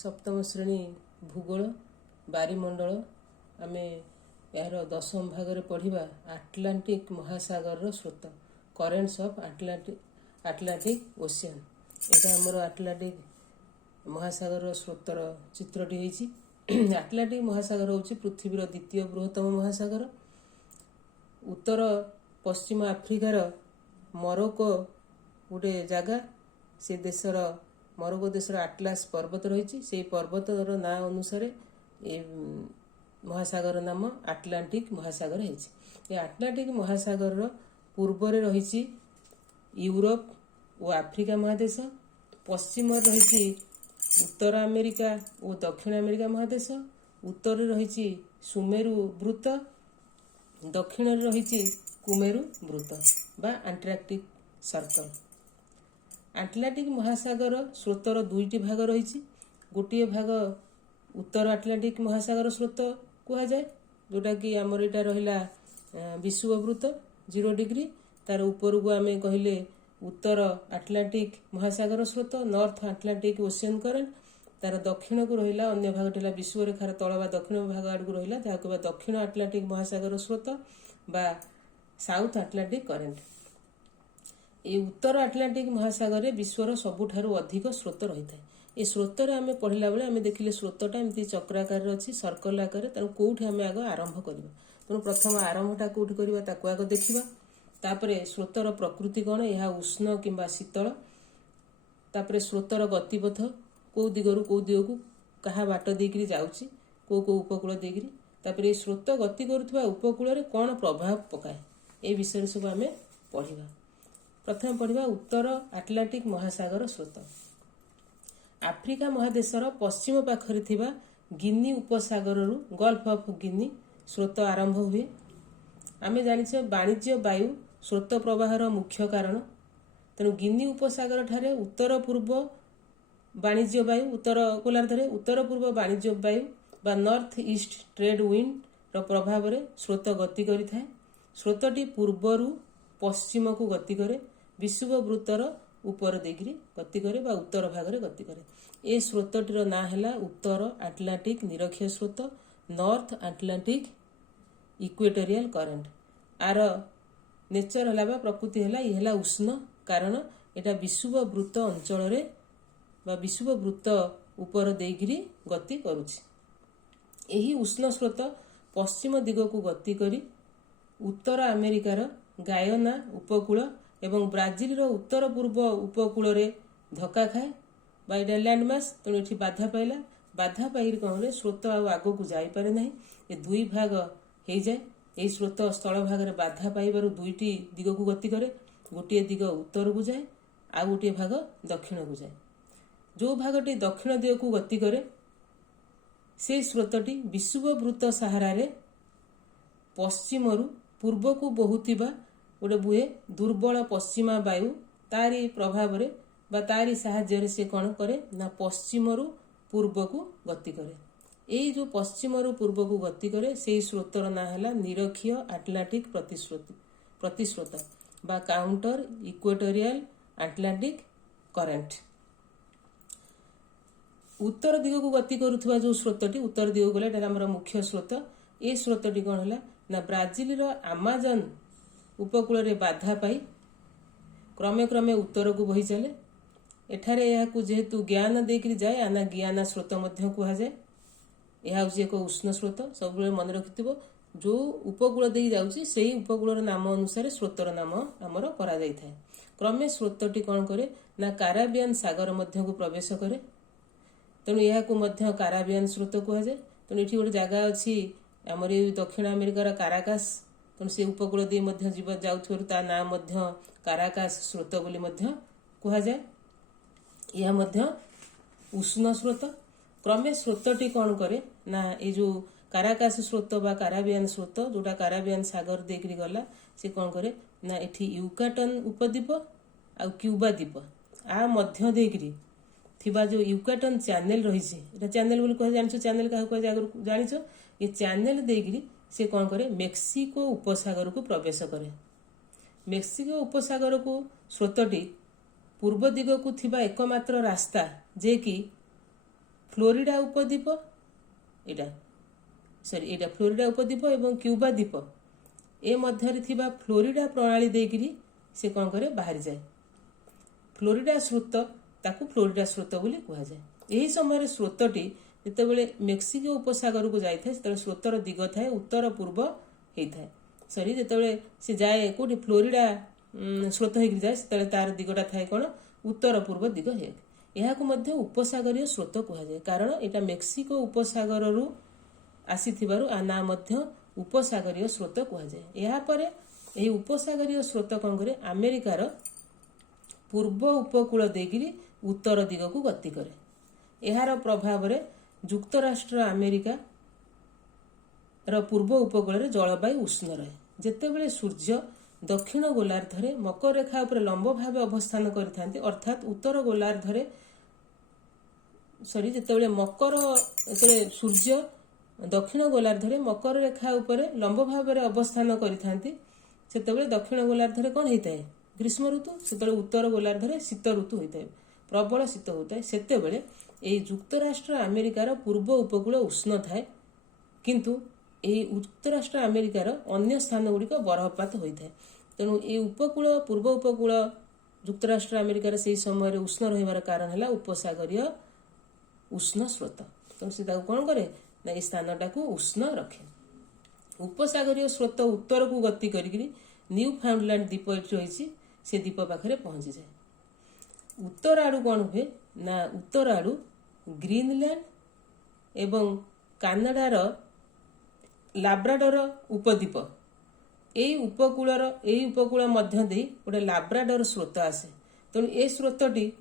सप्तम श्रेणी भूगोल बारिमंडल आम यार दशम भाग में पढ़ा आटलांटिक महासागर स्रोत करेन्ट्स ऑफ आटलांटिक ओशियन यहाँ आमर आटलांटिक महासागर स्रोतर चित्रटी होती। आटलांटिक महासागर हूँ पृथ्वीर द्वितीय बृहत्तम महासागर। उत्तर पश्चिम आफ्रिकार मोरक्को गोटे जगह से देशर मोरक्को देशर आटलास पर्वत रही से पर्वतर ना अनुसार ए महासागर नाम आटलांटिक महासागर है। आटलांटिक महासागर पूर्व रही यूरोप और आफ्रिका महादेश, पश्चिम रही उत्तर अमेरिका और दक्षिण अमेरिका महादेश, उत्तर रही सुमेरु वृत्त, दक्षिण रही कुमेरु वृत्त बा अंटार्कटिक सर्कल। आटलांटिक महासागर स्रोतर दुईटी भाग रही। गोटे भाग उत्तर आटलांटिक महासागर स्रोत कहुए जोटा कि आमर यहाँ रहा विषुववृत्त 0 डिग्री तार ऊपर को आम कहले उत्तर आटलांटिक महासागर स्रोत नॉर्थ आटलांटिक ओशियन करेंट। तार दक्षिण को रहा अन्य भाग टा विषुवरेखार तल बा दक्षिण भाग आड़ रहा जहाँ कह दक्षिण आटलांटिक महासागर स्रोत बा साउथ आटलांटिक करेंट। ये उत्तर आटलांटिक महासागर में विश्वर सबुठारु अधिक स्रोत रही है। ये स्रोत आम पढ़ला बेले आम देखिले स्रोतटा एमती चक्राकार अच्छी सर्कल आकार तेणु कौटी आम आग आरंभ करवा तेणु प्रथम आरंभटा कौटी करवा ताकू आग देखा। तापर स्रोतर प्रकृति कौन यह उष्ण किंबा शीतल। तापर स्रोतर गतिपथ कौ दिगरु कौ दिग को क्या बाट देकरी जाऊँगी कौ कौ उपकूल देकरी। तापर ये स्रोत गति करुवा उपकूल कौन प्रभाव पकाए ये विषय सब आम पढ़ा। प्रथम पढ़ा उत्तर आटलांटिक महासागर स्रोत। आफ्रिका महादेशर पश्चिम पाखरे थिबा गिनी उपसागर गल्फ ऑफ गिनी स्रोत आरंभ हुए। आमे जानिछे वाणिज्य वायु स्रोत प्रवाहर मुख्य कारण। तेणु गिनी उपसागर ठारे उत्तर पूर्व वाणिज्य वायु उत्तर गोलार्ध उत्तर पूर्व वाणिज्य वायु बा नॉर्थ ईस्ट ट्रेड विंड रो प्रभाव रे स्रोत गति करिथाए। स्रोतटी पूर्वरु पश्चिम को गति करे विषुववृत्तर ऊपर देकरी गति करे बा उत्तर भाग रे गति करे। ए स्रोतटीर ना हैला उत्तर आटलांटिक निरक्षीय स्रोत नॉर्थ आटलांटिक इक्वेटोरियल करेंट। आर नेचर है बा प्रकृति है ये उष्ण कारण एटा विषुववृत्त अंचल रे बा विषुववृत्त ऊपर देकरी गति करुछि। एही उष्ण स्रोत पश्चिम दिग को गति करी उत्तर अमेरिकार गायना उपकूल एवं ब्राजिल उत्तर पूर्व उपकूल रे धक्का खाए बा लैंडमास तेणु ये बाधा पाइला। बाधा पाई कौन स्रोत आग को जापे ना ये दुई भाग हो जाए। यही स्रोत स्थल भाग में बाधा पाइबार दुईटी दिग को गति करे गोटे दिग उत्तर को जाए आ गोटे भाग दक्षिण को जाए। जो भागटी दक्षिण दिग को गति करे से स्रोतटी विषुववृत्त सहारा रे पश्चिम पूर्व को बहुथिबा गोटे बुहे दुर्बल पश्चिमा वायु तारी प्रभाव रे बा तारी साहाय्य से कौन करे ना पश्चिम पूर्व को गति करे। यही जो पश्चिम पूर्व को गति करे से स्रोतर ना है निरक्षीय आटलांटिक प्रतिस्रोत बा काउंटर इक्वेटोरियल आटलांटिक करेंट। उत्तर दिग को गति करुवा जो स्रोतटी उत्तर दिग गला आम मुख्य स्रोत। ये स्रोतटी कौन है ना ब्राजिल आमाजन उपकूल रे बाधा पाई क्रमे क्रमे उत्तर को बही चले। एठारे यह जेहेतु ज्ञान देकरी जाए आना ज्ञाना स्रोत कह जाए। यह हूँ एक उष्ण स्रोत सब मन रखि जो उपकूल दे जाऊँगी से ही उपकूल नाम अनुसार स्रोतर नाम आमर करा जाय थाए। क्रमे स्रोतटी कौन करे ना काराबियन सागर मध्य को प्रवेश करे तेणु यह काराबियन स्रोत कह जाए। तेणु ये गोटे जगह अच्छी आमर दक्षिण अमेरिकार काराकास तेणु से उपकूल दे जाऊँ ता नाम काराकास स्रोत बोली कह जाए। यह उष्ण स्रोत। क्रमे स्रोतटी कौन करे ना ये जो काराकास स्रोत बा काराबियन स्रोत जोटा काराबियन सागर देकरी गला से कौन करे ना एठी यूकाटन उपद्वीप आ क्यूबा द्वीप आ मध्य देकरी थिबा जो यूकाटन चैनल रही चैनल बोली कह जानिछ। चैनल क्या कह जानिछ ये चैनल देकरी से कौन करे मेक्सिको उपसागर को प्रवेश करे। मेक्सिको उपसागर को स्रोतटी पूर्व दिग को थिबा एकमात्र रास्ता जे कि फ्लोरिडा उपद्वीप एटा एटा फ्लोरिडा उपद्वीप एवं क्यूबा द्वीप ए मध्य थिबा फ्लोरिडा प्रणाली देकिरी से कौन करे बाहरी जाए। फ्लोरिडा स्रोत ताकू फ्लोरिडा स्रोत बोली कहा जाए। यही समय स्रोतटी जितेबाला मेक्सिको उपसागर को जाए स्रोतर दिग थाए उत्तर पूर्व होता है। सरी जितेबाला से जाए कौटी फ्लोरिडा स्रोत हो जाए से तार दिगटा थाए कौन उत्तर पूर्व दिग है। यह उपसागरीय स्रोत कहा जाए कारण यहाँ मेक्सिको उपसागर रु आसी ना मध्य उपसागरीय स्रोत कहा जाए। यापर यही उपसागरीय स्रोत कौन करे अमेरिकार पूर्व उपकूल देकिरी उत्तर दिग को गति करे। यार प्रभाव रे युक्तराष्ट्र अमेरिका र पूर्व उपकूल जलवायु उष्ण रहे। जेतेबेले सूर्य दक्षिण गोलार्धरे मकर रेखा उपर लंब भाव अवस्थान करिथांती अर्थात उत्तर गोलार्धरे जेतेबेले मकर सूर्य दक्षिण गोलार्धरे मकर रेखा उपर लंब भाव अवस्थान करिथांती सेतेबेले दक्षिण गोलार्धरे कौन होता है ग्रीष्म ऋतु सेतेबेले उत्तर गोलार्धरे शीत ऋतु होता है प्रबल शीत होता है। सेतेबेले एई युक्तराष्ट्र अमेरिकार पूर्व उपकूल उष्ण थाए किंतु एई युक्तराष्ट्र अमेरिकार अन्य स्थान गुड़िक बरफपात होता है। तेणु ये उपकूल पूर्व उपकूल युक्तराष्ट्र अमेरिकार से समय उष्ण रहिबार कारण है उपसागरीय उष्ण स्रोत। तेणु से कौन करे ना ये स्थानटा को उष्ण रखे। उपसागरीय स्रोत उत्तर को गति करी न्यू फाउंडलैंड द्वीप रही से द्वीप पाखे पहुंची जाए। उत्तर आड़ू कौन हुए ना उत्तर आड़ू ग्रीनलैंड एवं कानाडार लाब्राडोर उपद्वीप यही उपकूल मध्य दे गोटे लाब्राडोर स्रोत आसे। तेणु ए स्रोतटी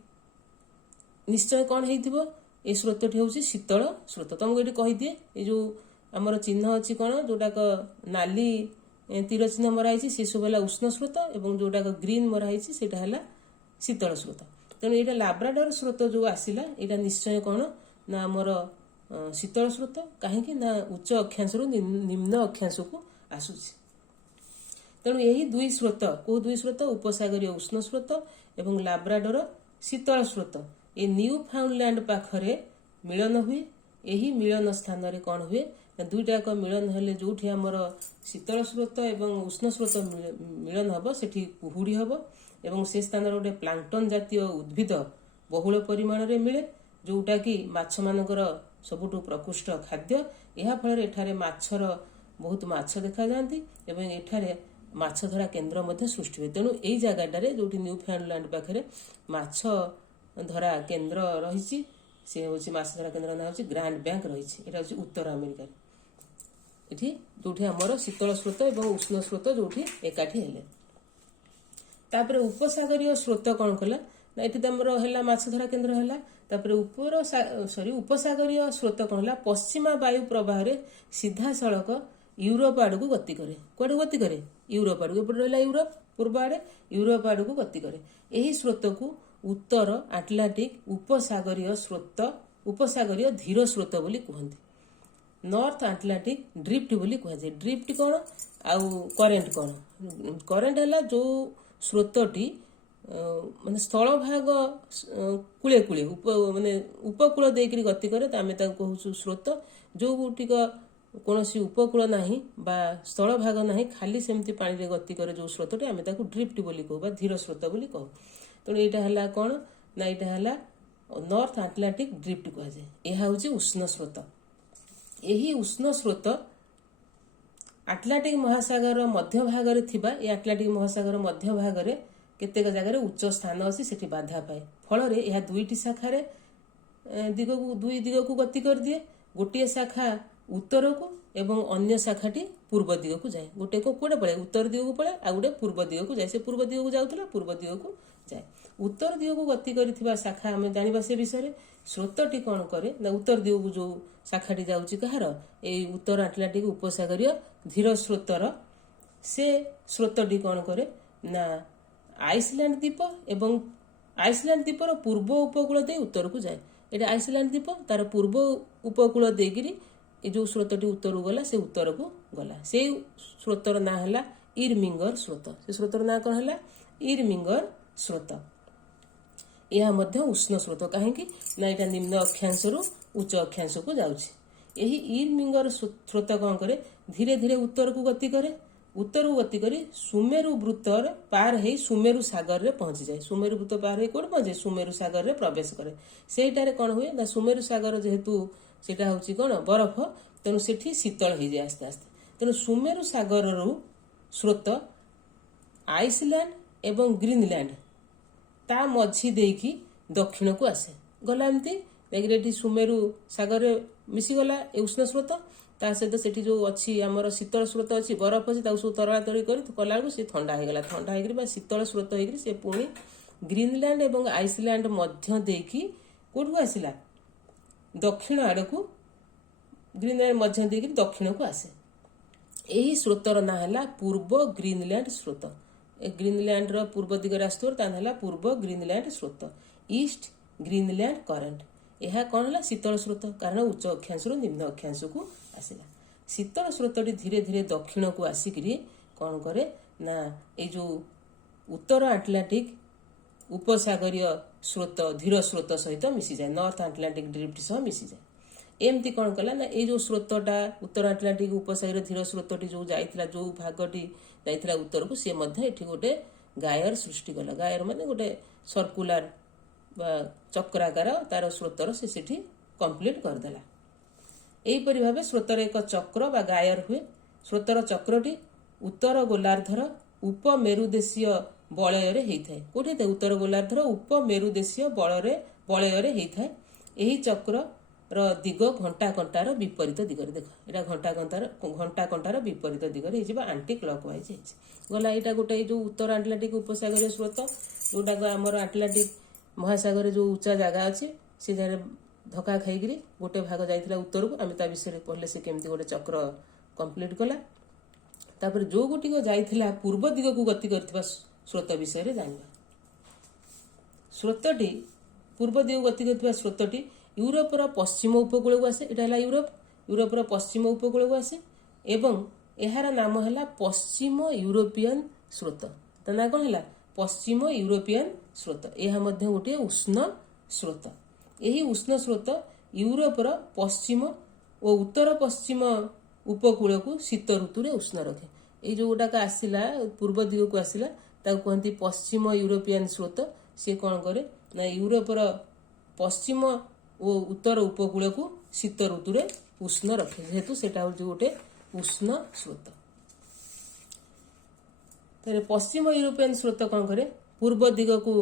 निश्चय कौन हो स्रोतटी हूँ शीतल स्रोत। तुमको ये कहीदिए ये जो आमर चिन्ह अच्छी कौन जोटाक नाली तीर चिन्ह मराई सी सब है उष्ण स्रोत और जोटाक ग्रीन मराई से शीतल स्रोत। तेणु ये लाब्राडोर स्रोत जो आसला यहाँ निश्चय कौन ना आमर शीतल स्रोत कहीं ना उच्च अक्षांश रु निम्न अक्षांश को आसूची। तेणु यही दुई स्रोत कौ दुई स्रोत उपसागरीय उष्ण स्रोत एवं लाब्राडोर शीतल स्रोत ये न्यू फाउंडलैंड पाखरे मिलन हुए। यही मिलन स्थान रे कौन हुए दुईटाक मिलन हेले जोठी आमर शीतल स्रोत एवं उष्ण स्रोत मिलन हम सेठी कुहुड़ी हम एवं से स्थान गोटे प्लांक्टन जातीय उद्भिद बहुल परिमाण रे मिले जोटा कि माछ मानकर सबुठु प्रकृष्ट खाद्य। यह फल एठारे माछर बहुत माछ देखा जाती एवं एठारे माछ धरा केन्द्र मध्य सृष्टि हुए। तेणु यही जगह जो न्यू फाउंडलैंड पाखे माछ धरा केन्द्र रही से हूँ माछ धरा केन्द्र ना हूँ ग्रांड बैंक रही हूँ उत्तर अमेरिका ये जो आमर शीतल स्रोत और उष्ण स्रोत जो एकाठी हेले। तापर उपसागरीय स्रोत कौन कला ना ये आमर है माछ धरा केन्द्र है। तापर उपसागरीय स्रोत कौन है पश्चिमा वायु प्रवाह सीधा सड़क यूरोप आड़ को गति करे। कौन गति करे यूरोप आड़ को रहा यूरोप पूर्व आड़े यूरोप आड़ को गति करे। यही स्रोत को उत्तर आटलांटिक उपसागरीय स्रोत उपसागरीय धीर स्रोत बोली कहते। नॉर्थ आटलांटिक ड्रिफ्ट बोली कहुए। ड्रिफ्ट कौन आउ करेन्ट कौन करेन्ट है जो स्रोतटी माने स्थल भाग कूले कूले माने उपकूल देकर गति करे आम कहूँ स्रोत जो गुटिक कौन उपकूल ना बा स्थल भाग ना खाली सेमती पानी गति करे जो स्रोतटी आम ड्रिफ्ट बोली कहू धीर स्रोत बोली कहू। तेणु यहाँ है कौन ना यहाँ है नॉर्थ आटलांटिक ड्रिफ्ट कह जाए। यह हूँ उष्ण स्रोत। यही उष्ण स्रोत आटलांटिक महासागर मध्य भागरे थिबा ये आटलांटिक महासागर मध्य भागरे केतेक जगह उच्च स्थान अच्छी से बाधा पाए फल यह दुईटी शाखार दुई दिग को गति कर दिए। गोटे शाखा उत्तर को एवं अन्य शाखाटी पूर्व दिग को जाए। गोटे को कौटे पड़े उत्तर दिग को पड़े आ गोटे पूर्व दिग को जाए। से पूर्व दिग को जाऊला पूर्व दिग को जाए। उत्तर दिग को गति कर शाखा आम जाना से विषय स्रोतटी कौन करे ना उत्तर दिग को जो शाखाटी जाऊँगी कहार ये उत्तर आटलांटिक उपसागरीय धीर स्रोतर से स्रोतटी कौन करे ना आइसलैंड द्वीप एवं आइसलैंड द्वीपर पूर्व उपकूल दे उत्तर को जाए। ये आइसलैंड द्वीप तार पूर्व उपकूल देकिरी ये जो स्रोतटी उत्तर को गला से उत्तर को गला से स्रोतर ना है इरमिंगर स्रोत। से स्रोतर ना कौन है इरमिंगर स्रोत। यह मध्य उष्ण स्रोत कहीं ना यहाँ निम्न अक्षांश उच्च अक्षांश को जाउछि। यही इरमिंगर स्रोत कौन करे धीरे धीरे उत्तर को गति करे। उत्तर को गति करी सुमेरु वृत्तर पार है सुमेरु सागर रे पहुंची जाए। सुमेरु वृत्त पार है कोड पहुंचे सुमेरु सागर रे प्रवेश करे। सेटारे कौन हुए ना सुमेरु सागर जेहेतु सेटा होची कौन बरफ तेणु सेठी शीतल हो जाए आस्ते आस्ते। तेणु सुमेरु सागर रु स्रोत आइसलैंड एवं ग्रीनलैंड ता मझी देकी दक्षिण को आसे गला एमती सुमेरु सागर रे मिसीगला ए उष्ण स्रोत ता सहित सेठी जो अच्छी आमर शीतल स्रोत अच्छी बरफ अच्छी सब तरला तरी कर कला सी ठंडा होगला ठंडा हो शीतल स्रोत होकर से पुणी ग्रीनलैंड एवं आइसलैंड मध्य देकी कोठ को आसला दक्षिण आड़ को ग्रीनलैंड मध्य देकी दक्षिण को आसे। यही स्रोतर ना है पूर्व ग्रीनलैंड स्रोत। ग्रीनलैंड रो पूर्व दिगरे आसला पूर्व ग्रीनलैंड स्रोत ईस्ट ग्रीनलैंड करेंट। यह कौन है शीतल स्रोत कारण उच्च अक्षांश रु निम्न अक्षांश को आसला। शीतल स्रोतटी धीरे धीरे दक्षिण को आसिक कौन करे ना ये जो उत्तर आटलांटिक उपसागरीय स्रोत धीर स्रोत सहित मिसी जाए नॉर्थ आटलांटिक ड्रिफ्ट सह मिसी जाए। एमती कौन कला ना ये जो स्रोतटा उत्तर आटलांटिक उपसागरीय धीर स्रोतटी जो जाइथिला जो भागटी जाइथिला उत्तर को सी मध्य एठी गोटे गायर सृष्टि कला। गायर माने गोटे सर्कुलर चक्राकार तार स्रोतर से सेठी कंप्लीट करदेला। एहीपरि भावे स्रोतर एक चक्र बा गायर हुए। स्रोतर चक्रटी उत्तर गोलार्धर उपमेरुदेशीय बलय होता कौटे उत्तर गोलार्धर उपमेरुदेशीय बलय होता है। यही चक्र र दिग घंटा कंटार विपरीत दिगरे देख यहाँ घंटा कंटार विपरीत दिगरे आंटी क्लॉकवाइज गला। यहाँ गोटे जो उत्तर आटलांटिक उपसागरीय स्रोत जोटा आमर आटलांटिक महासागर जो उच्चा जगह अच्छे से जगह धक्का खाई गोटे भाग जाइथिला उत्तर को आम ता विषय पढ़ले से केमती गोटे चक्र कंप्लीट कला। तापर जो गोटी को जाइथिला पूर्व दिग को गति करथिबा स्रोत विषय रे जानिबा। स्रोतटी पूर्व दिग गति करथिबा स्रोतटी यूरोपर पश्चिम उपकूल को आसे। एटा यूरोपर पश्चिम उपकूल को आसे एवं एहार नाम है पश्चिम यूरोपियन स्रोत। ता ना कौन है पश्चिम यूरोपियन स्रोत। यह मध्य गोटे उष्ण स्रोत। यही उष्ण स्रोत यूरोपर पश्चिम और उत्तर पश्चिम उपकूल को शीत ऋतु में उष्ण रखे। ये जो गुटाक आसला पूर्व दिग को आसला कहती पश्चिम यूरोपियन स्रोत। सी कौन करे ना यूरोपर पश्चिम और उत्तर उपकूल को शीत ऋतु में उष्ण रखे जेहेतु सेटा हूँ गोटे उष्ण स्रोत। पश्चिम यूरोपियन स्रोत कौन करे पूर्व दिग को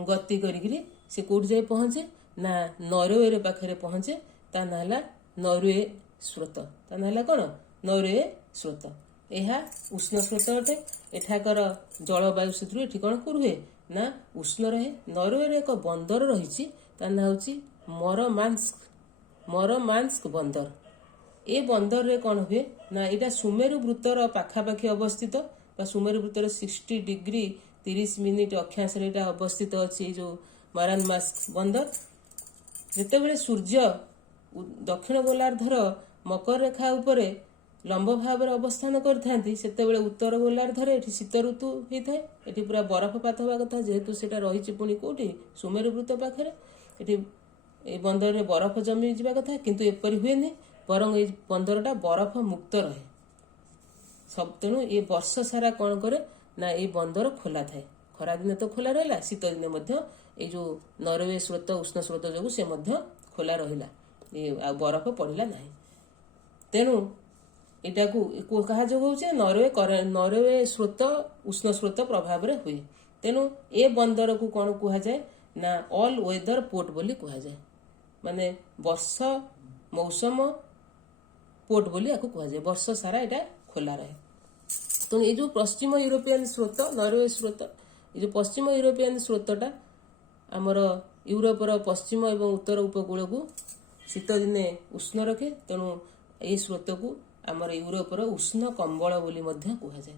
गति करी से कौट जाए पहुंचे ना नॉर्वे पाखे पहुंचे ता ना नॉर्वे स्रोत। ता ना कौन नॉर्वे स्रोत। यह उष्ण स्रोत अटे। एठाकर जलवायु से ये कौन रुहे ना उष्ण रहे। नॉर्वे एक बंदर रही ना हूँ मरमांस्क बंदर। ए बंदर रे कौन हुए ना यहाँ सुमेरु वृत्तर पाखापाखि अवस्थित सुमेरु वृत्तर 60 डिग्री 30 मिनिट अक्षांश अवस्थित अच्छी जो मरमांस्क बंदर। जितेबले सूर्य दक्षिण गोलार्धर मकर रेखा उपरे लंब भाव अवस्थान करते सेतेबले उत्तर गोलार्धर ये शीत ऋतु होता है। ये पूरा बरफपात हवा कथा जेहेतु से रही पुणी कौटी सुमेरु वृत्त पाखे ये बंदर में बरफ जमी जावा कथा किंतु एपरी हुए बरं ये बंदरटा बरफ मुक्त रहे सब। तेणु ये वर्ष सारा कौन करे ना ये बंदर खोला थाए। खरा दिन तो खोला रहा शीत दिन ये जो नॉर्वे स्रोत उष्ण स्रोत जो से खोला रहा ये बरफ पड़ा ना। तेणु यहाँ को कहा जो नॉर्वे स्रोत उष्ण स्रोत प्रभाव में हुए। तेणु ए बंदर को कौन कहुए ना ऑल वेदर पोर्ट बोली कहुए माने वर्ष मौसम पोर्ट बोली या कहुए वर्ष सारा यहाँ खोला रहे। तो ये जो पश्चिम यूरोपियन स्रोत नॉर्वे स्रोत ये जो पश्चिम यूरोपियन स्रोतटा आमर यूरोपर पश्चिम एवं उत्तर उपकूल को शीत दिने उष्ण रखे। तेणु ये स्रोत को आमर यूरोपर उष्ण कंबल बोली कहुए।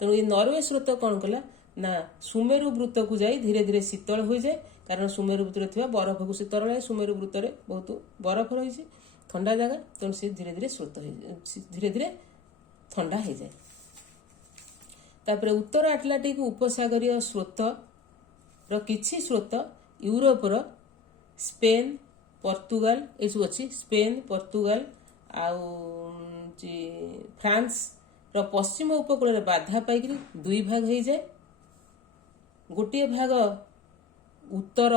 तेणु ये नॉर्वे स्रोत कौन कला ना सुमेरु वृत्त को जाई धीरे धीरे शीतल हो जाए कारण सुमेरु वृत्त थी बरफ को शीतल रहे। सुमेरु वृत्त में बहुत बरफ रही ठंडा जगह तेणु सी धीरे धीरे स्रोत धीरे धीरे ठंडा हो जाए। तापर उत्तर आटलांटिक उपसागरीय स्रोत किछि स्रोत यूरोपर स्पेन ପର୍ତ୍ତୁଗାଲ ଏସବୁ ଅଛି, ସ୍ପେନ, ପର୍ତ୍ତୁଗାଲ ଆଉ ଫ୍ରାନ୍ସର ପଶ୍ଚିମ ଉପକୂଳରେ ବାଧା ପାଇକରି ଦୁଇ ଭାଗ ହେଇଯାଏ। ଗୋଟିଏ ଭାଗ ଉତ୍ତର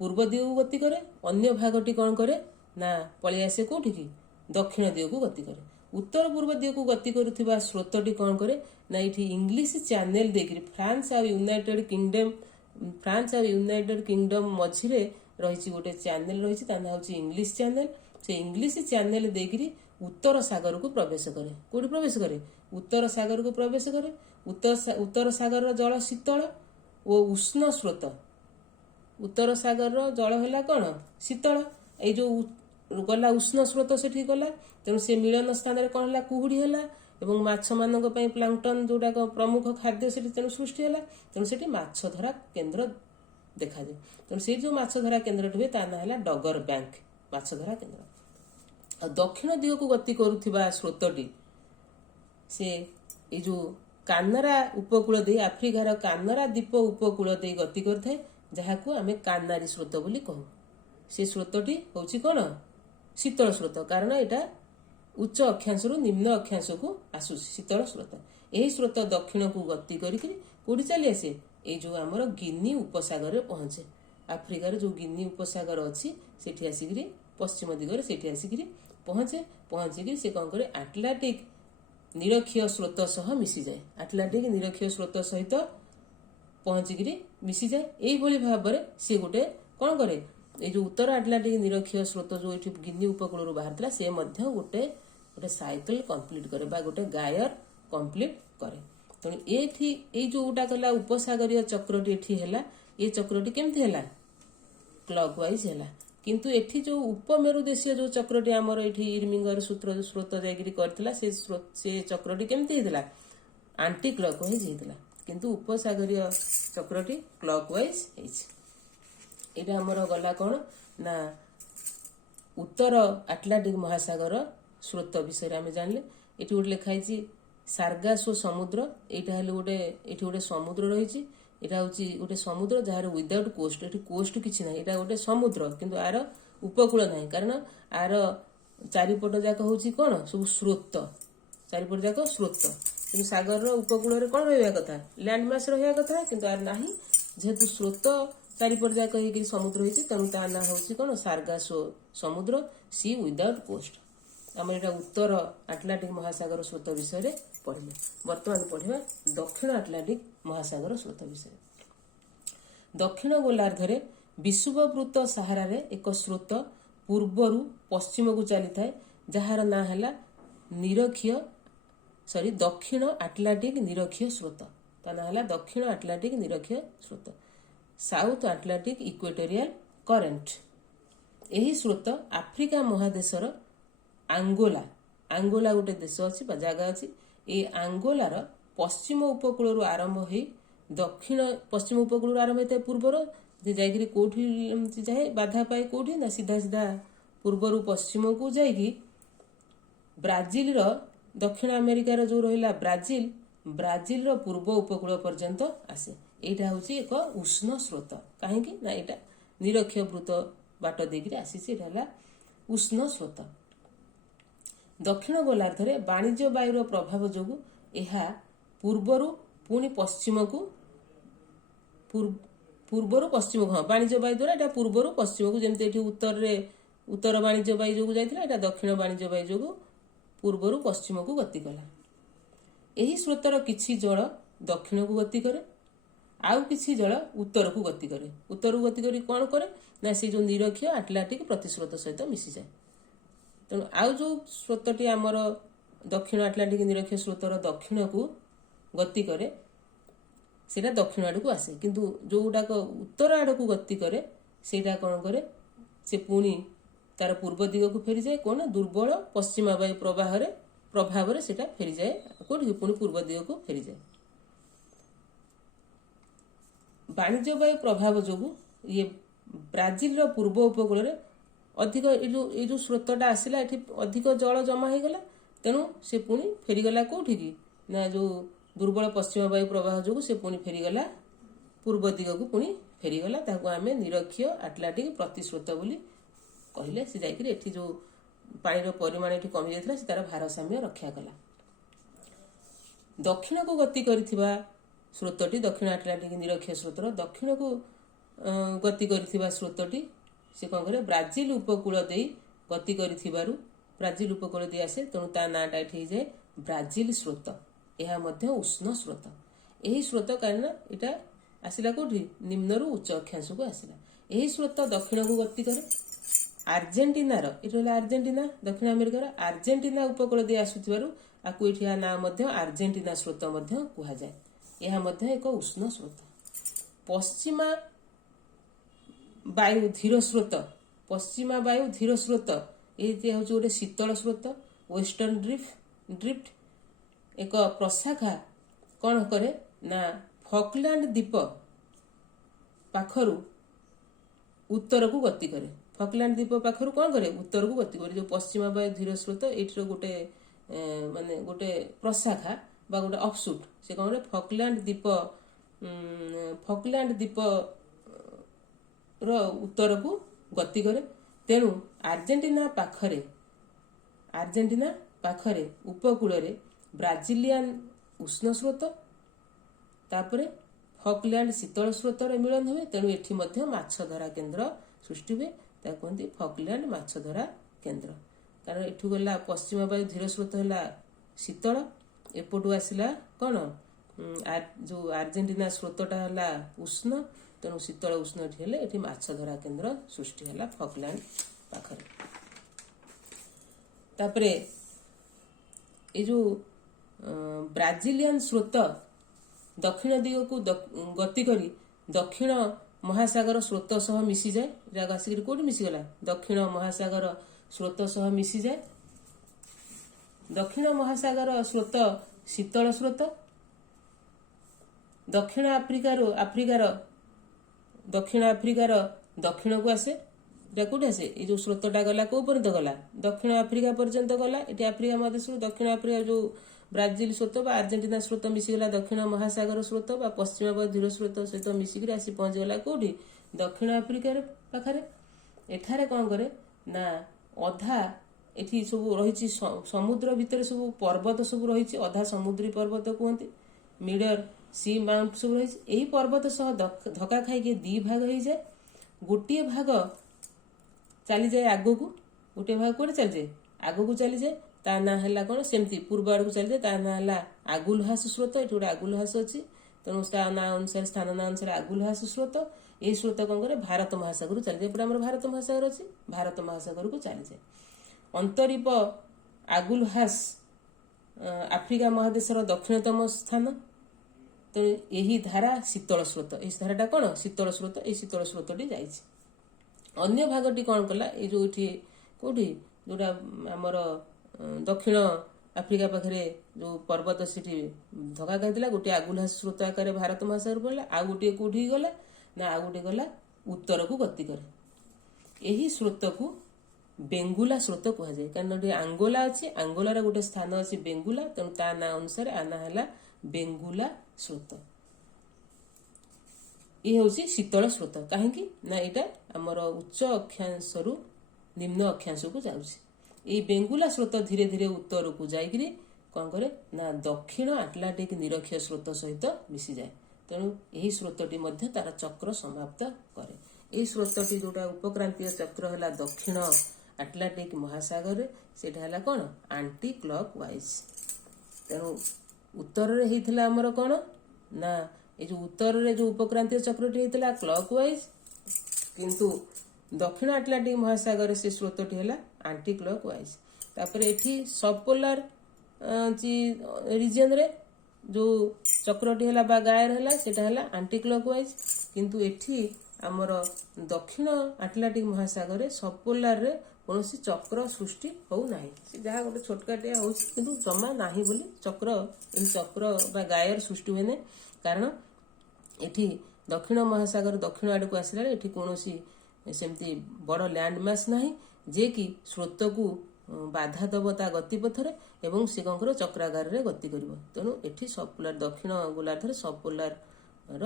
ପୂର୍ବ ଦିଗକୁ ଗତି କରେ, ଅନ୍ୟ ଭାଗଟି କ'ଣ କରେ ନା ପଳେଇ ଆସେ କୋଉଠିକି ଦକ୍ଷିଣ ଦିଗକୁ ଗତି କରେ। ଉତ୍ତର ପୂର୍ବ ଦିଗକୁ ଗତି କରୁଥିବା ସ୍ରୋତଟି କ'ଣ କରେ ନା ଏଇଠି ଇଂଲିଶ ଚ୍ୟାନେଲ ଦେଇକରି ଫ୍ରାନ୍ସ ଆଉ ୟୁନାଇଟେଡ୍ କିଙ୍ଗଡମ ମଝିରେ ରହିଛି ଗୋଟେ ଚ୍ୟାନେଲ ରହିଛି, ତା ନାଁ ହେଉଛି ଇଂଲିଶ ଚ୍ୟାନେଲ। ସେ ଇଂଲିଶ ଚ୍ୟାନେଲ ଦେଇକରି ଉତ୍ତର ସାଗରକୁ ପ୍ରବେଶ କରେ। କୋଉଠି ପ୍ରବେଶ କରେ? ଉତ୍ତର ସାଗରକୁ ପ୍ରବେଶ କରେ। ଉତ୍ତର ସାଗରର ଜଳ ଶୀତଳ ଓ ଉଷ୍ଣ ସ୍ରୋତ। ଉତ୍ତର ସାଗରର ଜଳ ହେଲା କ'ଣ ଶୀତଳ, ଏଇ ଯୋଉ ଗଲା ଉଷ୍ଣ ସ୍ରୋତ ସେଠି ଗଲା, ତେଣୁ ସେ ମିଳନ ସ୍ଥାନରେ କ'ଣ ହେଲା କୁହୁଡ଼ି ହେଲା ଏବଂ ମାଛମାନଙ୍କ ପାଇଁ ପ୍ଲାଙ୍କଟନ ଯୋଉଟାକ ପ୍ରମୁଖ ଖାଦ୍ୟ ସେଠି ତେଣୁ ସୃଷ୍ଟି ହେଲା। ତେଣୁ ସେଠି ମାଛ ଧରା କେନ୍ଦ୍ର ଦେଖାଯାଏ। ତେଣୁ ସେଇ ଯୋଉ ମାଛ ଧରା କେନ୍ଦ୍ରଟି ହୁଏ ତା ନାଁ ହେଲା ଡଗର ବ୍ୟାଙ୍କ ମାଛ ଧରା କେନ୍ଦ୍ର। ଆଉ ଦକ୍ଷିଣ ଦିଗକୁ ଗତି କରୁଥିବା ସ୍ରୋତଟି ସେ ଏଇ ଯୋଉ କାନାରା ଉପକୂଳ ଦେଇ ଆଫ୍ରିକାର କାନାରା ଦ୍ୱୀପ ଉପକୂଳ ଦେଇ ଗତି କରିଥାଏ, ଯାହାକୁ ଆମେ କାନାରୀ ସ୍ରୋତ ବୋଲି କହୁ। ସେ ସ୍ରୋତଟି ହେଉଛି କ'ଣ ଶୀତଳ ସ୍ରୋତ, କାରଣ ଏଇଟା ଉଚ୍ଚ ଅକ୍ଷାଂଶରୁ ନିମ୍ନ ଅକ୍ଷାଂଶକୁ ଆସୁଛି ଶୀତଳ ସ୍ରୋତ। ଏହି ସ୍ରୋତ ଦକ୍ଷିଣକୁ ଗତି କରିକି କୋଉଠି ଚାଲି ଆସେ? ଏଇ ଯୋଉ ଆମର ଗିନି ଉପସାଗରରେ ପହଞ୍ଚେ। ଆଫ୍ରିକାର ଯୋଉ ଗିନି ଉପସାଗର ଅଛି ସେଠି ଆସିକିରି ପଶ୍ଚିମ ଦିଗରେ ସେଠି ଆସିକିରି ପହଞ୍ଚିକିରି ସେ କ'ଣ କରେ ଆଟଲାଣ୍ଟିକ ନିରକ୍ଷୀୟ ସ୍ରୋତ ସହ ମିଶିଯାଏ। ଆଟଲାଣ୍ଟିକ ନିରକ୍ଷୀୟ ସ୍ରୋତ ସହିତ ପହଞ୍ଚିକିରି ମିଶିଯାଏ। ଏଇଭଳି ଭାବରେ ସିଏ ଗୋଟେ କ'ଣ କରେ, ଏଇ ଯୋଉ ଉତ୍ତର ଆଟଲାଣ୍ଟିକ ନିରକ୍ଷୀୟ ସ୍ରୋତ ଯୋଉ ଏଠି ଗିନି ଉପକୂଳରୁ ବାହାରିଥିଲା ସେ ମଧ୍ୟ ଗୋଟେ ସାଇକେଲ କମ୍ପ୍ଲିଟ କରେ ବା ଗୋଟେ ଗାୟର କମ୍ପ୍ଲିଟ କରେ। ତେଣୁ ଏଠି ଏଇ ଯୋଉଟା କଲା ଉପସାଗରୀୟ ଚକ୍ରଟି ଏଠି ହେଲା, ଏ ଚକ୍ରଟି କେମିତି ହେଲା କ୍ଲକୱାଇଜ ହେଲା। କିନ୍ତୁ ଏଠି ଯୋଉ ଉପମେରୁ ଦେଶୀୟ ଯୋଉ ଚକ୍ରଟି ଆମର ଏଠି ଇରମିଙ୍ଗର ସ୍ରୋତ ଯାଇକିରି କରିଥିଲା ସେ ଚକ୍ରଟି କେମିତି ହେଇଥିଲା ଆଣ୍ଟି କ୍ଲକୱାଇଜ ହେଇଥିଲା, କିନ୍ତୁ ଉପସାଗରୀୟ ଚକ୍ରଟି କ୍ଲକୱାଇଜ ହେଇଛି। ଏଇଟା ଆମର ଗଲା କ'ଣ ନା ଉତ୍ତର ଆଟଲାଣ୍ଟିକ ମହାସାଗର ସ୍ରୋତ ବିଷୟରେ ଆମେ ଜାଣିଲେ। ଏଠି ଗୋଟେ ଲେଖା ହେଇଛି ସାର୍ଗାସୋ ସମୁଦ୍ର। ଏଇଟା ହେଲେ ଏଠି ଗୋଟେ ସମୁଦ୍ର ରହିଛି। ଏଇଟା ହେଉଛି ଗୋଟେ ସମୁଦ୍ର ଯାହାର ୱିଦାଉଟ୍ କୋଷ୍ଟ, ଏଠି କୋଷ୍ଟ କିଛି ନାହିଁ, ଏଇଟା ଗୋଟେ ସମୁଦ୍ର କିନ୍ତୁ ଆର ଉପକୂଳ ନାହିଁ, କାରଣ ଆର ଚାରିପଟ ଯାକ ହେଉଛି କ'ଣ ସବୁ ସ୍ରୋତ, ଚାରିପଟ ଯାକ ସ୍ରୋତ। କିନ୍ତୁ ସାଗରର ଉପକୂଳରେ କ'ଣ ରହିବା କଥା ଲ୍ୟାଣ୍ଡ ମାସ ରହିବା କଥା, କିନ୍ତୁ ଆର ନାହିଁ। ଯେହେତୁ ସ୍ରୋତ ଚାରିପଟ ଯାକ ହେଇକି ସମୁଦ୍ର ହେଇଛି, ତେଣୁ ତା ନାଁ ହେଉଛି କ'ଣ ସାର୍ଗାସୋ ସମୁଦ୍ର, ସି ୱିଦାଉଟ୍ କୋଷ୍ଟ। ଆମର ଏଇଟା ଉତ୍ତର ଆଟଲାଣ୍ଟିକ ମହାସାଗର ସ୍ରୋତ ବିଷୟରେ ପଢ଼ିଲେ। ବର୍ତ୍ତମାନ ପଢ଼ିବା ଦକ୍ଷିଣ ଆଟଲାଣ୍ଟିକ ମହାସାଗର ସ୍ରୋତ ବିଷୟରେ। ଦକ୍ଷିଣ ଗୋଲାର୍ଦ୍ଧରେ ବିଷୁବବୃତ୍ତ ସାହାରାରେ ଏକ ସ୍ରୋତ ପୂର୍ବରୁ ପଶ୍ଚିମକୁ ଚାଲିଥାଏ, ଯାହାର ନାଁ ହେଲା ଦକ୍ଷିଣ ଆଟଲାଣ୍ଟିକ ନିରକ୍ଷୀୟ ସ୍ରୋତ। ତା ନାଁ ହେଲା ଦକ୍ଷିଣ ଆଟଲାଣ୍ଟିକ ନିରକ୍ଷୀୟ ସ୍ରୋତ, ସାଉଥ ଆଟଲାଣ୍ଟିକ ଇକ୍ୱେଟୋରିଆଲ କରେଣ୍ଟ। ଏହି ସ୍ରୋତ ଆଫ୍ରିକା ମହାଦେଶର ଆଙ୍ଗୋଲା ଗୋଟେ ଦେଶ ଅଛି ବା ଜାଗା ଅଛି। এই ଆଙ୍ଗୋଲାର ପଶ୍ଚିମ ଉପକୂଳରୁ ଆରମ୍ଭ ହୋଇ ପଶ୍ଚିମ ଉପକୂଳରୁ ଆରମ୍ଭ ହୋଇଥାଏ ପୂର୍ବରୁ ଯାଇକିରି କୋଉଠି ଯାଏ ବାଧା ପାଏ କୋଉଠି ନା ସିଧା ପୂର୍ବରୁ ପଶ୍ଚିମକୁ ଯାଇକି ବ୍ରାଜିଲର ଦକ୍ଷିଣ ଆମେରିକାର ଯୋଉ ରହିଲା ବ୍ରାଜିଲର ପୂର୍ବ ଉପକୂଳ ପର୍ଯ୍ୟନ୍ତ ଆସେ। ଏଇଟା ହେଉଛି ଏକ ଉଷ୍ଣ ସ୍ରୋତ। କାହିଁକି ନା ଏଇଟା ନିରକ୍ଷୀୟ ବୃତ୍ତ ବାଟ ଦେଇକିରି ଆସିଛି, ଏଇଟା ହେଲା ଉଷ୍ଣ ସ୍ରୋତ। ଦକ୍ଷିଣ ଗୋଲାର୍ଦ୍ଧରେ ବାଣିଜ୍ୟ ବାୟୁର ପ୍ରଭାବ ଯୋଗୁଁ ଏହା ପୂର୍ବରୁ ପଶ୍ଚିମକୁ ବାଣିଜ୍ୟ ବାୟୁ ଦ୍ୱାରା ଏଟା ପୂର୍ବରୁ ପଶ୍ଚିମକୁ, ଯେମିତି ଏଠି ଉତ୍ତର ବାଣିଜ୍ୟ ବାୟୁ ଯୋଗୁଁ ଯାଇଥିଲା, ଏଟା ଦକ୍ଷିଣ ବାଣିଜ୍ୟ ବାୟୁ ଯୋଗୁଁ ପୂର୍ବରୁ ପଶ୍ଚିମକୁ ଗତି କଲା। ଏହି ସ୍ରୋତର କିଛି ଜଳ ଦକ୍ଷିଣକୁ ଗତି କରେ, ଆଉ କିଛି ଜଳ ଉତ୍ତରକୁ ଗତି କରେ। ଉତ୍ତରକୁ ଗତି କରି କ'ଣ କରେ ନା ସେ ଯୋଉ ନିରକ୍ଷୀୟ ଆଟଲାଣ୍ଟିକ ପ୍ରତିସ୍ରୋତ ସହିତ ମିଶିଯାଏ। ତେଣୁ ଆଉ ଯୋଉ ସ୍ରୋତଟି ଆମର ଦକ୍ଷିଣ ଆଟଲାଣ୍ଟିକ ନିରକ୍ଷୀୟ ସ୍ରୋତର ଦକ୍ଷିଣକୁ ଗତି କରେ ସେଇଟା ଦକ୍ଷିଣ ଆଡ଼କୁ ଆସେ, କିନ୍ତୁ ଯୋଉଗୁଡ଼ାକ ଉତ୍ତର ଆଡ଼କୁ ଗତି କରେ ସେଇଟା କ'ଣ କରେ ସେ ପୁଣି ତାର ପୂର୍ବ ଦିଗକୁ ଫେରିଯାଏ। କ'ଣ ଦୁର୍ବଳ ପଶ୍ଚିମା ବାୟୁ ପ୍ରଭାବରେ ସେଇଟା ଫେରିଯାଏ କୋଉଠିକି ପୁଣି ପୂର୍ବ ଦିଗକୁ ଫେରିଯାଏ। ବାଣିଜ୍ୟ ବାୟୁ ପ୍ରଭାବ ଯୋଗୁଁ ଇଏ ବ୍ରାଜିଲର ପୂର୍ବ ଉପକୂଳରେ ଅଧିକ ଏଇ ଯୋଉ ସ୍ରୋତଟା ଆସିଲା ଏଠି ଅଧିକ ଜଳ ଜମା ହେଇଗଲା, ତେଣୁ ସେ ପୁଣି ଫେରିଗଲା କୋଉଠିକି ନା ଯୋଉ ଦୁର୍ବଳ ପଶ୍ଚିମ ବାୟୁ ପ୍ରବାହ ଯୋଗୁଁ ସେ ପୁଣି ଫେରିଗଲା ପୂର୍ବ ଦିଗକୁ ପୁଣି ଫେରିଗଲା। ତାକୁ ଆମେ ନିରକ୍ଷୀୟ ଆଟଲାଣ୍ଟିକ ପ୍ରତିସ୍ରୋତ ବୋଲି କହିଲେ ସେ ଯାଇକରି ଏଠି ଯେଉଁ ପାଣିର ପରିମାଣ ଏଠି କମି ଯାଇଥିଲା ସେ ତାର ଭାରସାମ୍ୟ ରକ୍ଷା କଲା। ଦକ୍ଷିଣକୁ ଗତି କରିଥିବା ସ୍ରୋତଟି ଦକ୍ଷିଣ ଆଟଲାଣ୍ଟିକ ନିରକ୍ଷୀୟ ସ୍ରୋତର ଦକ୍ଷିଣକୁ ଗତି କରିଥିବା ସ୍ରୋତଟି ସେ କ'ଣ କରେ ବ୍ରାଜିଲ ଉପକୂଳ ଦେଇ ଗତି କରିଥିବାରୁ ବ୍ରାଜିଲ ଉପକୂଳ ଦେଇ ଆସେ, ତେଣୁ ତା ନାଁଟା ଏଠି ହେଇଯାଏ ବ୍ରାଜିଲ ସ୍ରୋତ। ଏହା ମଧ୍ୟ ଉଷ୍ଣ ସ୍ରୋତ। ଏହି ସ୍ରୋତ କାରଣ ଏଇଟା ଆସିଲା କେଉଁଠି ନିମ୍ନରୁ ଉଚ୍ଚ ଅକ୍ଷାଂଶକୁ ଆସିଲା। ଏହି ସ୍ରୋତ ଦକ୍ଷିଣକୁ ଗତି କରେ। ଆର୍ଜେଣ୍ଟିନାର ଏଠି ହେଲା ଆର୍ଜେଣ୍ଟିନା ଦକ୍ଷିଣ ଆମେରିକାର ଆର୍ଜେଣ୍ଟିନା ଉପକୂଳ ଦେଇ ଆସୁଥିବାରୁ ଆକୁ ଏଠି ଏହା ନାଁ ମଧ୍ୟ ଆର୍ଜେଣ୍ଟିନା ସ୍ରୋତ ମଧ୍ୟ କୁହାଯାଏ। ଏହା ମଧ୍ୟ ଏକ ଉଷ୍ଣ ସ୍ରୋତ। ପଶ୍ଚିମା ବାୟୁ ଧୀର ସ୍ରୋତ ପଶ୍ଚିମା ବାୟୁ ଧୀର ସ୍ରୋତ ଏଇଠି ହେଉଛି ଗୋଟେ ଶୀତଳ ସ୍ରୋତ। ୱେଷ୍ଟର୍ଣ୍ଣ ଡ୍ରିଫ୍ଟ ଏକ ପ୍ରଶାଖା କ'ଣ କରେ ନା ଫକଲ୍ୟାଣ୍ଡ ଦ୍ୱୀପ ପାଖରୁ ଉତ୍ତରକୁ ଗତି କରେ। ଫକଲ୍ୟାଣ୍ଡ ଦ୍ୱୀପ ପାଖରୁ କ'ଣ କରେ ଉତ୍ତରକୁ ଗତି କରେ। ଯେଉଁ ପଶ୍ଚିମା ବାୟୁ ଧୀର ସ୍ରୋତ ଏଇଠିର ଗୋଟେ ମାନେ ଗୋଟେ ପ୍ରଶାଖା ବା ଗୋଟେ ଅଫସୁଟ ସେ କ'ଣ କରେ ଫକଲ୍ୟାଣ୍ଡ ଦ୍ୱୀପର ଉତ୍ତରକୁ ଗତି କରେ। ତେଣୁ ଆର୍ଜେଣ୍ଟିନା ପାଖରେ ଉପକୂଳରେ ବ୍ରାଜିଲିଆନ ଉଷ୍ଣ ସ୍ରୋତ ତାପରେ ଫକଲ୍ୟାଣ୍ଡ ଶୀତଳ ସ୍ରୋତର ମିଳନ ହୁଏ। ତେଣୁ ଏଠି ମଧ୍ୟ ମାଛ ଧରା କେନ୍ଦ୍ର ସୃଷ୍ଟି ହୁଏ। ତାକୁ କୁହନ୍ତି ଫକଲ୍ୟାଣ୍ଡ ମାଛ ଧରା କେନ୍ଦ୍ର। କାରଣ ଏଠୁ ଗଲା ପଶ୍ଚିମ ବାୟୁ ଧୀର ସ୍ରୋତ ହେଲା ଶୀତଳ, ଏପଟୁ ଆସିଲା କ'ଣ ଯେଉଁ ଆର୍ଜେଣ୍ଟିନା ସ୍ରୋତଟା ହେଲା ଉଷ୍ଣ। ତେଣୁ ଶୀତଳ ଉଷ୍ଣ ଏଠି ହେଲେ ଏଠି ମାଛ ଧରା କେନ୍ଦ୍ର ସୃଷ୍ଟି ହେଲା ଫକଲ୍ୟାଣ୍ଡ ପାଖରେ। ତାପରେ ଏଇ ଯେଉଁ ବ୍ରାଜିଲିଆନ ସ୍ରୋତ ଦକ୍ଷିଣ ଦିଗକୁ ଗତି କରି ଦକ୍ଷିଣ ମହାସାଗର ସ୍ରୋତ ସହ ମିଶିଯାଏ। ଯାକ ଆସିକରି କେଉଁଠି ମିଶିଗଲା ଦକ୍ଷିଣ ମହାସାଗର ସ୍ରୋତ ସହ ମିଶିଯାଏ। ଦକ୍ଷିଣ ମହାସାଗର ସ୍ରୋତ ଶୀତଳ ସ୍ରୋତ। ଦକ୍ଷିଣ ଆଫ୍ରିକାର ଦକ୍ଷିଣକୁ ଆସେ। এটা কোটি আছে এই যে স্রোতটা গলা কেউ পর্যন্ত গলা দক্ষিণ আফ্রিকা পর্যন্ত গলা এটি আফ্রিকা মহাদেশରୁ দক্ষিণ আফ্রিকা ଯେଉଁ ବ୍ରାଜିଲ ସ୍ରୋତ ବା ଆର୍ଜେଣ୍ଟିନା ସ୍ରୋତ ମିଶିଗଲା ଦକ୍ଷିଣ ମହାସାଗର ସ୍ରୋତ ବା ପଶ୍ଚିମ ଧୀର ସ୍ରୋତ ସହିତ ମିଶିକିରି ଆସି ପହଞ୍ଚିଗଲା କେଉଁଠି ଦକ୍ଷିଣ ଆଫ୍ରିକାର ପାଖରେ। ଏଠାରେ କ'ଣ କରେ ନା ଅଧା ଏଠି ସବୁ ରହିଛି ସମୁଦ୍ର ଭିତରେ ସବୁ ପର୍ବତ ସବୁ ରହିଛି, ଅଧା ସମୁଦ୍ରୀ ପର୍ବତ କୁହନ୍ତି, ମିଡର ସି ମାଉଣ୍ଟ ସବୁ ରହିଛି। ଏହି ପର୍ବତ ସହ ଧକ୍କା ଖାଇକି ଦୁଇ ଭାଗ ହେଇଯାଏ। ଗୋଟିଏ ଭାଗ ଚାଲିଯାଏ ଆଗକୁ, ଗୋଟିଏ ଭାଗ କୁଆଡ଼େ ଚାଲିଯାଏ ଆଗକୁ ଚାଲିଯାଏ। ତା ନାଁ ହେଲା କ'ଣ ସେମିତି ପୂର୍ବ ଆଡ଼କୁ ଚାଲିଯାଏ, ତା ନାଁ ହେଲା ଆଗୁଲହାସ ସ୍ରୋତ। ଏଠି ଗୋଟେ ଆଗୁଲହାସ ଅଛି, ତେଣୁ ତା ନାଁ ଅନୁସାରେ ସ୍ଥାନ ନାଁ ଅନୁସାରେ ଆଗୁଲହାସ ସ୍ରୋତ। ଏହି ସ୍ରୋତ କ'ଣ କରେ ଭାରତ ମହାସାଗରକୁ ଚାଲିଯାଏ। ଏପଟେ ଆମର ଭାରତ ମହାସାଗର ଅଛି, ଭାରତ ମହାସାଗରକୁ ଚାଲିଯାଏ। ଅନ୍ତରୀପ ଆଗୁଲହାସ ଆଫ୍ରିକା ମହାଦେଶର ଦକ୍ଷିଣତମ ସ୍ଥାନ। ତେଣୁ ଏହି ଧାରା ଶୀତଳ ସ୍ରୋତ, ଏହି ଧାରାଟା କ'ଣ ଶୀତଳ ସ୍ରୋତ, ଏହି ଶୀତଳ ସ୍ରୋତଟି ଯାଇଛି। ଅନ୍ୟ ଭାଗଟି କ'ଣ କଲା ଏଇ ଯେଉଁ ଏଠି କେଉଁଠି ଯେଉଁଟା ଆମର ଦକ୍ଷିଣ ଆଫ୍ରିକା ପାଖରେ ଯେଉଁ ପର୍ବତ ସେଠି ଧକ୍କା ଖାଇଥିଲା, ଗୋଟିଏ ଆଗୁଲହାସ ସ୍ରୋତ ଆକାରରେ ଭାରତ ମହାସାଗର ପଡ଼ିଲା, ଆଉ ଗୋଟିଏ କେଉଁଠିକି ଗଲା ନା ଆଉ ଗୋଟିଏ ଗଲା ଉତ୍ତରକୁ ଗତି କରେ। ଏହି ସ୍ରୋତକୁ ବେଙ୍ଗୁଲା ସ୍ରୋତ କୁହାଯାଏ। କାରଣ ଏଠି ଆଙ୍ଗୋଲା ଅଛି, ଆଙ୍ଗୋଲାର ଗୋଟେ ସ୍ଥାନ ଅଛି ବେଙ୍ଗୁଲା, ତେଣୁ ତା ନାଁ ଅନୁସାରେ ନାଁ ହେଲା ବେଙ୍ଗୁଲା ସ୍ରୋତ। ଇଏ ହେଉଛି ଶୀତଳ ସ୍ରୋତ। କାହିଁକି ନା ଏଇଟା ଆମର ଉଚ୍ଚ ଅକ୍ଷାଂଶରୁ ନିମ୍ନ ଅକ୍ଷାଂଶକୁ ଯାଉଛି। ଏଇ ବେଙ୍ଗୁଲା ସ୍ରୋତ ଧୀରେ ଧୀରେ ଉତ୍ତରକୁ ଯାଇକରି କ'ଣ କରେ ନା ଦକ୍ଷିଣ ଆଟଲାଣ୍ଟିକ ନିରକ୍ଷୀୟ ସ୍ରୋତ ସହିତ ମିଶିଯାଏ। ତେଣୁ ଏହି ସ୍ରୋତଟି ମଧ୍ୟ ତାର ଚକ୍ର ସମାପ୍ତ କରେ। ଏହି ସ୍ରୋତଟି ଯେଉଁଟା ଉପକ୍ରାନ୍ତୀୟ ଚକ୍ର ହେଲା ଦକ୍ଷିଣ ଆଟଲାଣ୍ଟିକ ମହାସାଗରରେ, ସେଇଟା ହେଲା କ'ଣ ଆଣ୍ଟି କ୍ଲକ୍ ୱାଇଜ। ତେଣୁ ଉତ୍ତରରେ ହେଇଥିଲା ଆମର କ'ଣ ନା এই যে ଉତ୍ତରରେ ଯେଉଁ ଉପକ୍ରାନ୍ତୀୟ ଚକ୍ରଟି ହେଇଥିଲା କ୍ଲକ୍ ୱାଇଜ, କିନ୍ତୁ ଦକ୍ଷିଣ ଆଟଲାଣ୍ଟିକ ମହାସାଗରରେ ସେ ସ୍ରୋତଟି ହେଲା ଆଣ୍ଟି କ୍ଲକ୍ ୱାଇଜ। ତାପରେ ଏଠି ସବପୋଲାର ରିଜିଅନରେ ଯେଉଁ ଚକ୍ରଟି ହେଲା ବା ଗାୟର ହେଲା ସେଟା ହେଲା ଆଣ୍ଟି କ୍ଲକ୍ ୱାଇଜ। କିନ୍ତୁ ଏଠି ଆମର ଦକ୍ଷିଣ ଆଟଲାଣ୍ଟିକ ମହାସାଗରରେ ସବପୋଲାରରେ କୌଣସି ଚକ୍ର ସୃଷ୍ଟି ହେଉନାହିଁ। ସେ ଯାହା ଗୋଟେ ଛୋଟକାଟିଆ ହେଉଛି, କିନ୍ତୁ ଜମା ନାହିଁ ବୋଲି ଏହି ଚକ୍ର ବା ଗାୟର ସୃଷ୍ଟି ହୁଏ ନାହିଁ। କାରଣ ଏଠି ଦକ୍ଷିଣ ମହାସାଗର ଦକ୍ଷିଣ ଆଡ଼କୁ ଆସିଲାବେଳେ ଏଠି କୌଣସି ସେମିତି ବଡ଼ ଲ୍ୟାଣ୍ଡମାସ୍ ନାହିଁ ଯିଏକି ସ୍ରୋତକୁ ବାଧା ଦେବ ତା ଗତିପଥରେ ଏବଂ ସେ କ'ଣ କରିବ ଚକ୍ରାକାରରେ ଗତି କରିବ। ତେଣୁ ଏଠି ସବପୋଲାର ଦକ୍ଷିଣ ଗୋଲାର୍ଦ୍ଧରେ ସବପୋଲାରର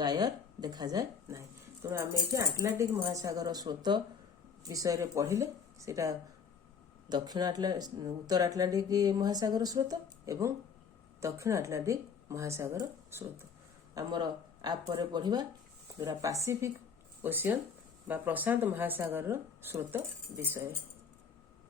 ଗାୟର ଦେଖାଯାଏ ନାହିଁ। ତେଣୁ ଆମେ ଏଠି ଆଟଲାଣ୍ଟିକ ମହାସାଗର ସ୍ରୋତ ବିଷୟରେ ପଢ଼ିଲେ ସେଇଟା ଉତ୍ତର ଆଟଲାଣ୍ଟିକ ମହାସାଗର ସ୍ରୋତ ଏବଂ ଦକ୍ଷିଣ ଆଟଲାଣ୍ଟିକ ମହାସାଗର ସ୍ରୋତ। ଆମର ପରେ ପଢ଼ିବା ଯୋଉଟା ପାସିଫିକ ଓସିଅନ ବା ପ୍ରଶାନ୍ତ ମହାସାଗରର ସ୍ରୋତ ବିଷୟ।